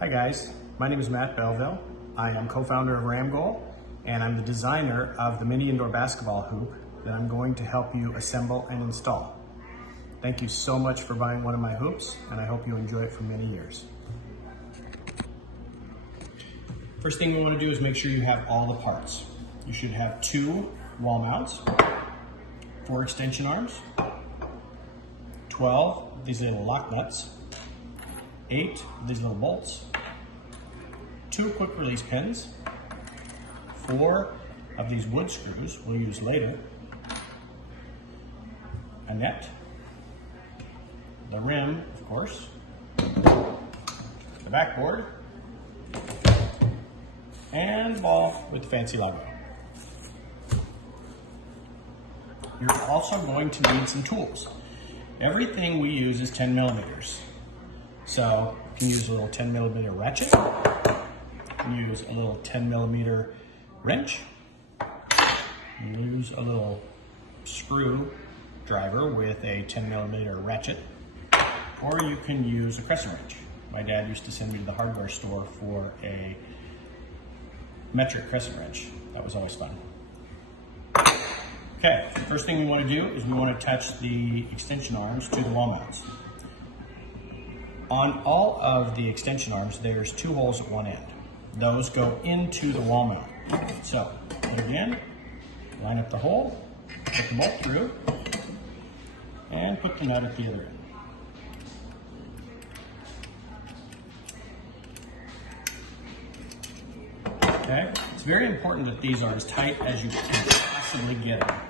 Hi guys, my name is Matt Belleville. I am co-founder of Ramgoal, and I'm the designer of the mini indoor basketball hoop that I'm going to help you assemble and install. Thank you so much for buying one of my hoops, and I hope you enjoy it for many years. First thing we want to do is make sure you have all the parts. You should have 2 wall mounts, 4 extension arms, 12 of these little lock nuts, 8 of these little bolts, 2 quick release pins, 4 of these wood screws we'll use later, a net, the rim, of course, the backboard, and the ball with the fancy logo. You're also going to need some tools. Everything we use is 10 millimeters. So you can use a little 10 millimeter ratchet, you can use a little 10 millimeter wrench, you can use a little screw driver with a 10 millimeter ratchet, or you can use a crescent wrench. My dad used to send me to the hardware store for a metric crescent wrench. That was always fun. Okay, first thing we want to do is we want to attach the extension arms to the wall mounts. On all of the extension arms, there's 2 holes at one end. Those go into the wall mount. So, again, line up the hole, put the bolt through, and put the nut at the other end. Okay, it's very important that these are as tight as you can possibly get them.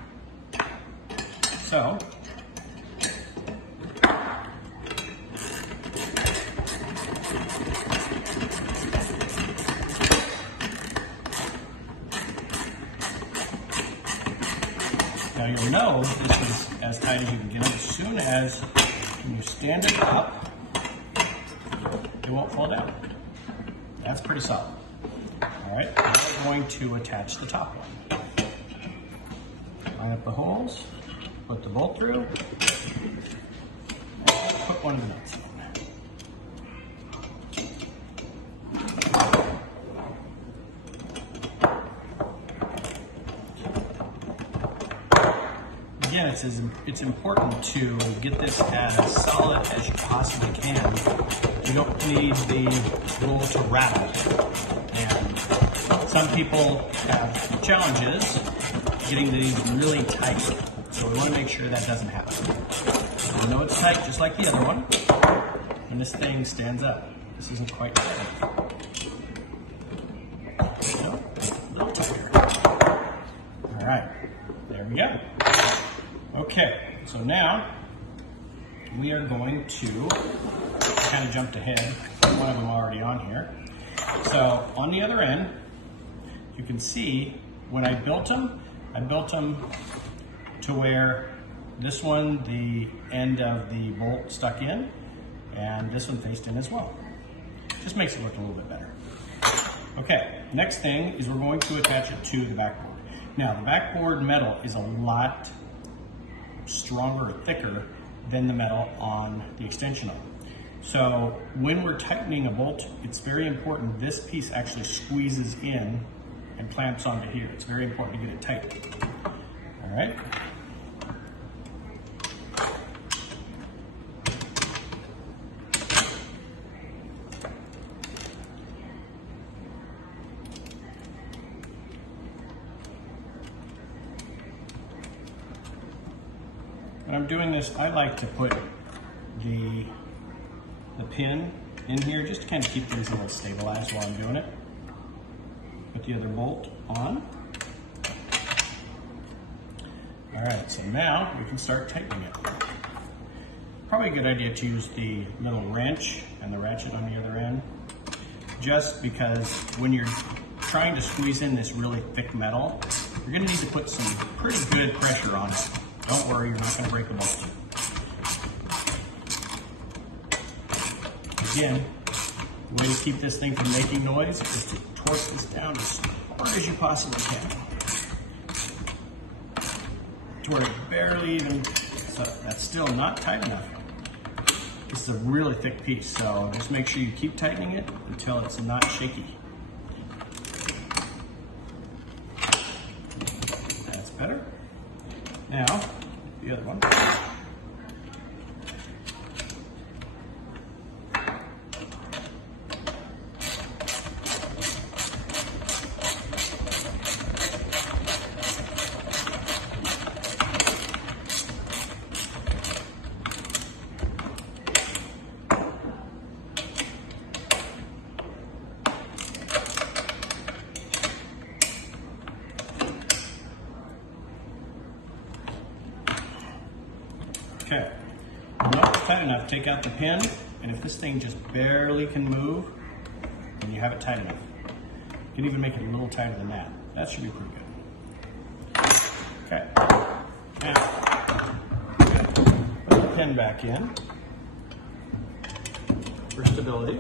So, now you'll know this is as tight as you can get them. As soon as when you stand it up, it won't fall down. That's pretty solid. All right, now we're going to attach the top one. Line up the holes, put the bolt through, and put one of the nuts in. Again, it's important to get this as solid as you possibly can. You don't need the wool to rattle. And some people have challenges getting these really tight. So we want to make sure that doesn't happen. I know it's tight just like the other one. And this thing stands up. This isn't quite tight. No, a little tighter. All right, there we go. Okay, so now we are going to kind of jump ahead. One of them already on here. So on the other end, you can see when I built them to where this one, the end of the bolt stuck in, and this one faced in as well. Just makes it look a little bit better. Okay, next thing is we're going to attach it to the backboard. Now the backboard metal is a lot stronger or thicker than the metal on the extension arm. So when we're tightening a bolt, it's very important this piece actually squeezes in and clamps onto here. It's very important to get it tight. All right. When I'm doing this, I like to put the pin in here just to kind of keep things a little stabilized while I'm doing it. Put the other bolt on. All right, so now we can start tightening it. Probably a good idea to use the little wrench and the ratchet on the other end, just because when you're trying to squeeze in this really thick metal, you're gonna need to put some pretty good pressure on it. Don't worry, you're not gonna break the bolt. Again, the way to keep this thing from making noise is to torque this down as hard as you possibly can. To where it barely even, so that's still not tight enough. This is a really thick piece, so just make sure you keep tightening it until it's not shaky. That's better. Now, the other one. Okay, now it's tight enough, take out the pin, and if this thing just barely can move, then you have it tight enough. You can even make it a little tighter than that. That should be pretty good. Okay, now, put the pin back in for stability.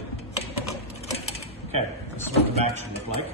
Okay, this is what the back should look like.